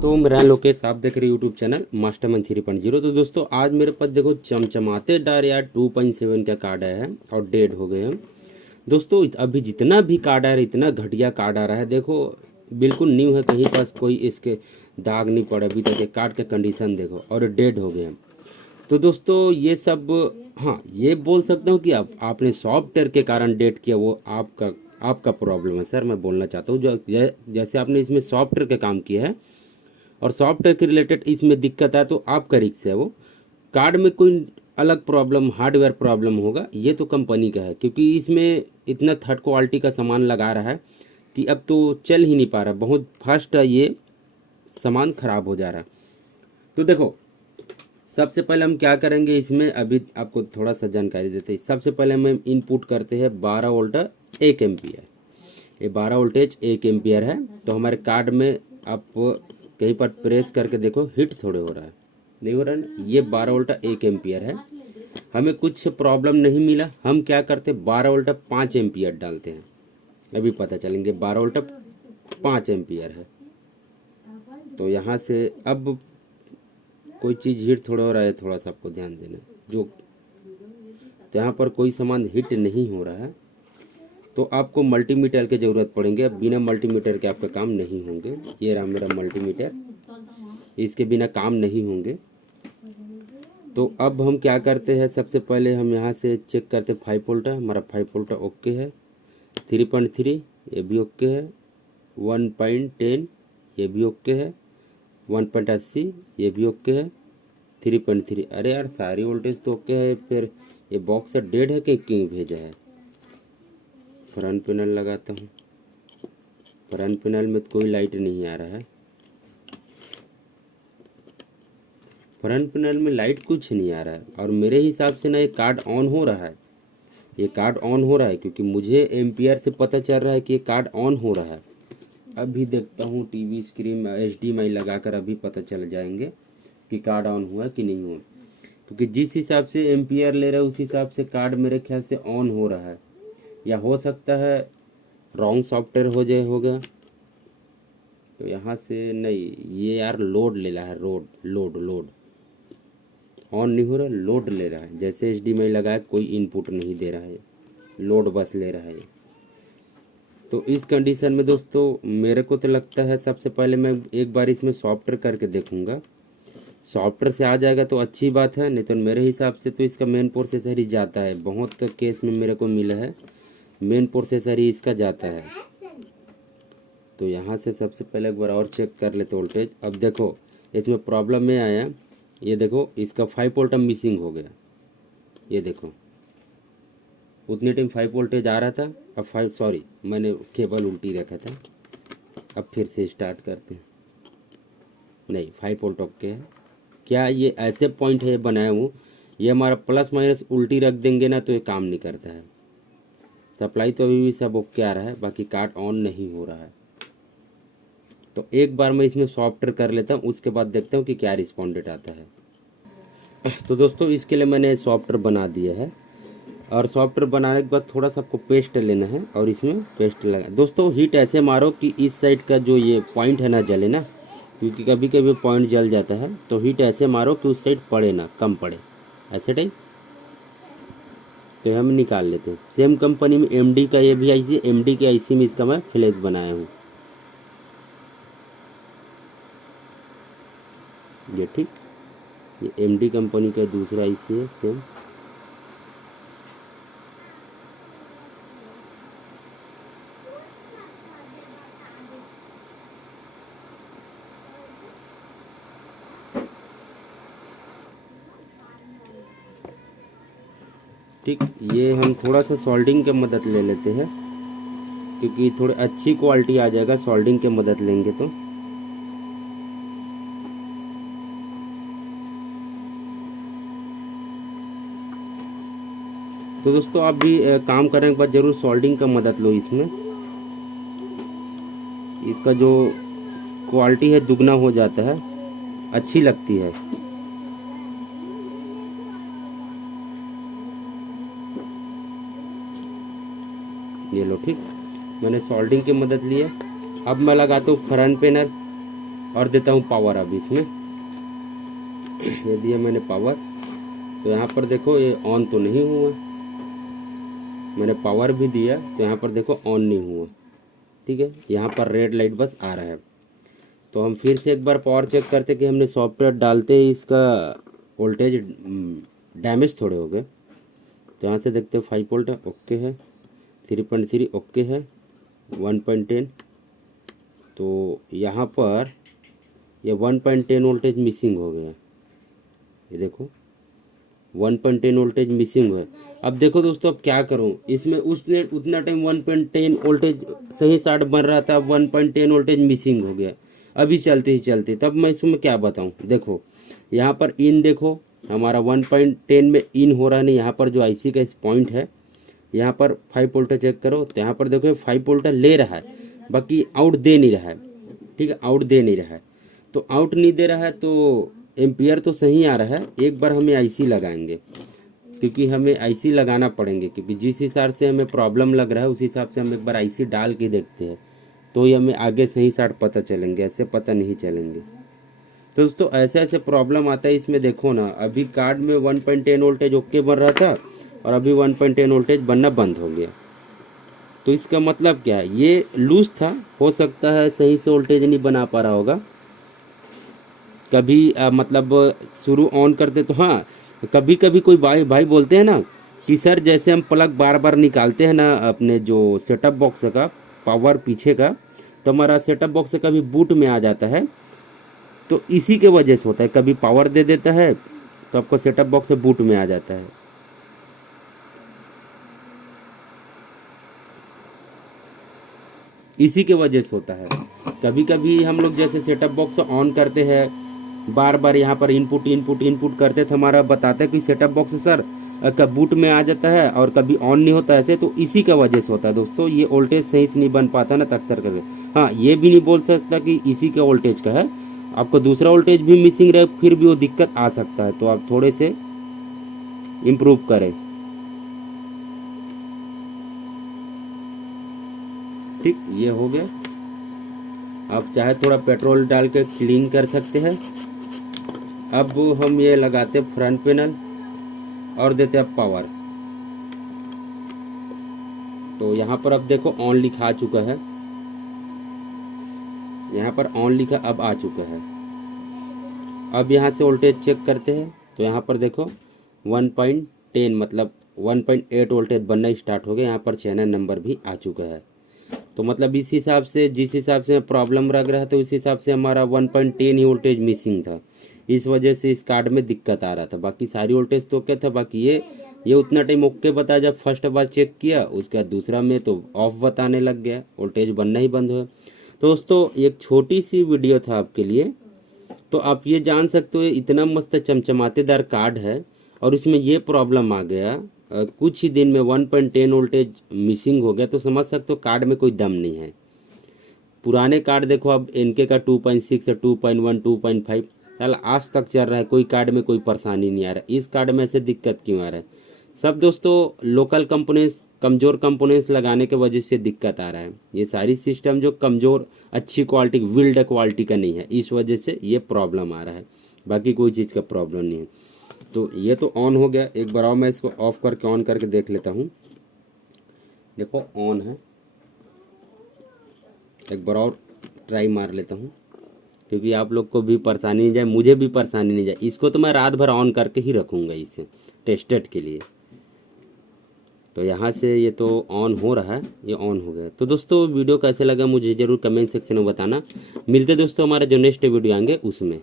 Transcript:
दोस्तों मेरा लोकेश, आप देख रहे यूट्यूब चैनल मास्टरमैन 3.0। तो दोस्तों आज मेरे पास देखो चमचमाते डार यार 2.7 का कार्ड आया है और डेड हो गए हैं दोस्तों। अभी जितना भी कार्ड आ रहा है इतना घटिया कार्ड आ रहा है, देखो बिल्कुल न्यू है, कहीं पास कोई इसके दाग नहीं पड़ा अभी तक। कार्ड का कंडीशन देखो और डेड हो गए हैं। तो दोस्तों ये सब, हाँ ये बोल सकता हूँ कि आपने सॉफ्टवेयर के कारण डेट किया, वो आपका प्रॉब्लम है सर। मैं बोलना चाहता हूँ जैसे आपने इसमें सॉफ्टवेयर का काम किया है और सॉफ्टवेयर के रिलेटेड इसमें दिक्कत है तो आपका रिस्क है। वो कार्ड में कोई अलग प्रॉब्लम, हार्डवेयर प्रॉब्लम होगा, ये तो कंपनी का है, क्योंकि इसमें इतना थर्ड क्वालिटी का सामान लगा रहा है कि अब तो चल ही नहीं पा रहा, बहुत फास्ट ये सामान ख़राब हो जा रहा है। तो देखो सबसे पहले हम क्या करेंगे, इसमें अभी आपको थोड़ा सा जानकारी देते हैं। सबसे पहले हम इनपुट करते हैं 12 वोल्ट 1 एम्पियर। ये 12 वोल्टेज 1 एम्पियर है। तो हमारे कार्ड में आप कहीं पर प्रेस करके देखो, हिट थोड़े हो रहा है, नहीं हो रहा है। ये 12 वोल्ट 1 एम्पियर है। हमें कुछ प्रॉब्लम नहीं मिला, हम क्या करते 12 वोल्ट 5 एम्पियर डालते हैं। अभी पता चलेंगे 12 वोल्ट 5 एम्पियर है। तो यहाँ से अब कोई चीज़ हिट थोड़ा हो रहा है, थोड़ा सा आपको ध्यान देना जो, तो यहाँ पर कोई सामान हिट नहीं हो रहा है तो आपको मल्टीमीटर की ज़रूरत पड़ेंगे। बिना मल्टीमीटर के आपका काम नहीं होंगे। ये रहा मेरा मल्टीमीटर, इसके बिना काम नहीं होंगे। तो अब हम क्या करते हैं, सबसे पहले हम यहाँ से चेक करते 5 वोल्ट है, हमारा 5 वोल्ट ओके है। 3.3 ये भी ओके है। 1.10 ये भी ओके है। 1.80 ये भी ओके है। 3.3, अरे यार सारी वोल्टेज तो ओके है, फिर ये बॉक्स डेड है कि क्यों भेजा है। फ्रंट पैनल लगाता हूँ, फ्रंट पैनल में कोई लाइट नहीं आ रहा है। फ्रंट पैनल में लाइट कुछ नहीं आ रहा है और मेरे हिसाब से ना ये कार्ड ऑन हो रहा है। ये कार्ड ऑन हो रहा है क्योंकि मुझे एम्पियर से पता चल रहा है कि ये कार्ड ऑन हो रहा है। अभी देखता हूँ टीवी स्क्रीन में HDMI लगाकर, अभी पता चल जाएंगे कि कार्ड ऑन हुआ कि नहीं हुआ। क्योंकि जिस हिसाब से एम्पियर ले रहा है उस हिसाब से कार्ड मेरे ख्याल से ऑन हो रहा है, या हो सकता है रॉन्ग सॉफ्टवेयर हो गया। तो यहाँ से नहीं, ये यार लोड ले रहा है, लोड ऑन नहीं हो रहा, लोड ले रहा है। जैसे HDMI लगाया कोई इनपुट नहीं दे रहा है, लोड बस ले रहा है। तो इस कंडीशन में दोस्तों मेरे को तो लगता है सबसे पहले मैं एक बार इसमें सॉफ्टवेयर करके देखूंगा। सॉफ्टवेयर से आ जाएगा तो अच्छी बात है, नहीं तो मेरे हिसाब से तो इसका मेन प्रोसेसर ही जाता है। बहुत केस में मेरे को मिला है मेन प्रोसेसर ही इसका जाता है। तो यहाँ से सबसे पहले एक बार और चेक कर लेते वोल्टेज। अब देखो इसमें प्रॉब्लम में आया, ये देखो इसका 5 वोल्ट मिसिंग हो गया। ये देखो उतने टाइम 5 वोल्टेज आ रहा था, अब 5, सॉरी मैंने केबल उल्टी रखा था। अब फिर से स्टार्ट करते हैं, नहीं 5 वोल्ट ओके है। क्या ये ऐसे पॉइंट है बनाया हूँ, ये हमारा प्लस माइनस उल्टी रख देंगे ना तो ये काम नहीं करता है। सप्लाई तो अभी भी सब ओके आ रहा है, बाकी कार्ड ऑन नहीं हो रहा है। तो एक बार मैं इसमें सॉफ्टवेयर कर लेता हूँ, उसके बाद देखता हूँ कि क्या रिस्पॉन्डेंट आता है। तो दोस्तों इसके लिए मैंने सॉफ्टवेयर बना दिया है, और सॉफ्टवेयर बनाने के बाद थोड़ा सा आपको पेस्ट लेना है और इसमें पेस्ट लगा। दोस्तों हीट ऐसे मारो कि इस साइड का जो ये पॉइंट है ना जले ना, क्योंकि कभी कभी पॉइंट जल जाता है। तो हीट ऐसे मारो कि उस साइड पड़े ना, कम पड़े, ऐसे टाइप। तो हम निकाल लेते हैं। सेम कंपनी में MD का ये भी IC, MD के IC में इसका मैं फ्लैश बनाया हूँ। ये ठीक, ये MD कंपनी का दूसरा IC है सेम। ठीक, ये हम थोड़ा सा सोल्डिंग की मदद ले लेते हैं, क्योंकि थोड़ी अच्छी क्वालिटी आ जाएगा सोल्डिंग की मदद लेंगे तो। तो दोस्तों आप भी काम करने के बाद ज़रूर सोल्डिंग का मदद लो इसमें। इसका जो क्वालिटी है दुगना हो जाता है, अच्छी लगती है। ये लो ठीक, मैंने सोल्डिंग की मदद ली है। अब मैं लगाता हूँ फ्रंट पैनल। और देता हूँ पावर अब इसमें। ये दिया मैंने पावर, तो यहाँ पर देखो ये ऑन तो नहीं हुआ। मैंने पावर भी दिया तो यहाँ पर देखो ऑन नहीं हुआ। ठीक है, यहाँ पर रेड लाइट बस आ रहा है। तो हम फिर से एक बार पावर चेक करते कि हमने सॉफ्टवेयर डालते ही इसका वोल्टेज डैमेज थोड़े हो गए। तो यहाँ से देखते हैं 5 वोल्ट है, ओके है। 3.3 ओके है। 1.10, तो यहाँ पर ये 1.10 वोल्टेज मिसिंग हो गया। ये देखो 1.10 वोल्टेज मिसिंग है। अब देखो दोस्तों, अब क्या करूं इसमें, उसने उतना टाइम 1.10 वोल्टेज सही स्टार्ट बन रहा था, 1.10 वोल्टेज मिसिंग हो गया अभी चलते ही चलते। तब मैं इसमें क्या बताऊं। देखो यहाँ पर इन देखो हमारा 1.10 में इन हो रहा नहीं। यहाँ पर जो आईसी का इस पॉइंट है, यहाँ पर 5 वोल्ट चेक करो तो यहाँ पर देखो 5 वोल्ट ले रहा है, बाकी आउट दे नहीं रहा है। ठीक है, आउट दे नहीं रहा है। तो आउट नहीं दे रहा है तो एम्पियर तो सही आ रहा है। एक बार हमें आईसी लगाएंगे, क्योंकि हमें आईसी लगाना पड़ेंगे, क्योंकि जिस हिसाब से हमें प्रॉब्लम लग रहा है उस हिसाब से हम एक बार आईसी डाल के देखते हैं, तो ये हमें आगे सही साट पता चलेंगे, ऐसे पता नहीं चलेंगे। तो दोस्तों ऐसे ऐसे प्रॉब्लम आता है इसमें। देखो ना, अभी कार्ड में 1.10 वोल्टेज ओके बन रहा था और अभी 1.10 वोल्टेज बनना बंद हो गया। तो इसका मतलब क्या है, ये लूज था, हो सकता है सही से वोल्टेज नहीं बना पा रहा होगा। कभी मतलब शुरू ऑन करते तो हाँ, कभी कभी कोई भाई बोलते हैं ना कि सर जैसे हम प्लग बार बार निकालते हैं ना अपने जो सेटअप बॉक्स का पावर पीछे का, तो हमारा सेटअप बॉक्स कभी बूट में आ जाता है। तो इसी के वजह से होता है, कभी पावर दे देता है तो आपका सेटअप बॉक्स बूट में आ जाता है। इसी के वजह से होता है। कभी कभी हम लोग जैसे सेटअप बॉक्स ऑन करते हैं, बार बार यहाँ पर इनपुट इनपुट इनपुट करते थे, हमारा बताते हैं कि सेटअप बॉक्स सर कब बूट में आ जाता है और कभी ऑन नहीं होता ऐसे। तो इसी का वजह से होता है दोस्तों, ये वोल्टेज सही से नहीं बन पाता ना अक्सर करके। हाँ, ये भी नहीं बोल सकता कि इसी के वोल्टेज का है, आपको दूसरा वोल्टेज भी मिसिंग रहे फिर भी वो दिक्कत आ सकता है। तो आप थोड़े से इम्प्रूव करें। ठीक, ये हो गया। आप चाहे थोड़ा पेट्रोल डाल के क्लीन कर सकते हैं। अब हम ये लगाते फ्रंट पैनल और देते हैं पावर। तो यहाँ पर अब देखो ऑन लिखा आ चुका है, यहाँ पर ऑन लिखा अब आ चुका है। अब यहाँ से वोल्टेज चेक करते हैं तो यहाँ पर देखो 1.10 मतलब 1.8 वोल्टेज बनना स्टार्ट हो गया। यहाँ पर चैनल नंबर भी आ चुका है। तो मतलब इस हिसाब से, जिस हिसाब से प्रॉब्लम लग रहा था उस हिसाब से हमारा 1.10 ही वोल्टेज मिसिंग था। इस वजह से इस कार्ड में दिक्कत आ रहा था। बाकी सारी वोल्टेज तो ओके था। बाकी ये उतना टाइम ओके बताया, जब फर्स्ट बार चेक किया उसके बाद दूसरा में तो ऑफ बताने लग गया, वोल्टेज बनना ही बंद हुआ। तो दोस्तों एक छोटी सी वीडियो था आपके लिए। तो आप ये जान सकते हो इतना मस्त चमचमातेदार कार्ड है और उसमें ये प्रॉब्लम आ गया, कुछ ही दिन में 1.10 वोल्टेज मिसिंग हो गया। तो समझ सकते हो कार्ड में कोई दम नहीं है। पुराने कार्ड देखो, अब इनके का 2.6 है, 2.1 2.5 साल आज तक चल रहा है, कोई कार्ड में कोई परेशानी नहीं आ रहा। इस कार्ड में ऐसे दिक्कत क्यों आ रहा है? सब दोस्तों लोकल कंपोनेंट्स, कमज़ोर कंपोनेंट्स लगाने के वजह से दिक्कत आ रहा है। ये सारी सिस्टम जो कमज़ोर, अच्छी क्वालिटी, बिल्ड क्वालिटी का नहीं है, इस वजह से ये प्रॉब्लम आ रहा है। बाकी कोई चीज़ का प्रॉब्लम नहीं है। तो ये तो ऑन हो गया। एक बार और मैं इसको ऑफ करके ऑन करके देख लेता हूँ। देखो ऑन है। एक बार और ट्राई मार लेता हूँ, क्योंकि आप लोग को भी परेशानी नहीं जाए, मुझे भी परेशानी नहीं जाए। इसको तो मैं रात भर ऑन करके ही रखूँगा इसे टेस्टेड के लिए। तो यहाँ से ये तो ऑन हो रहा है, ये ऑन हो गया। तो दोस्तों वीडियो कैसे लगा मुझे ज़रूर कमेंट सेक्शन में बताना। मिलते दोस्तों हमारे जो नेक्स्ट वीडियो आएंगे उसमें।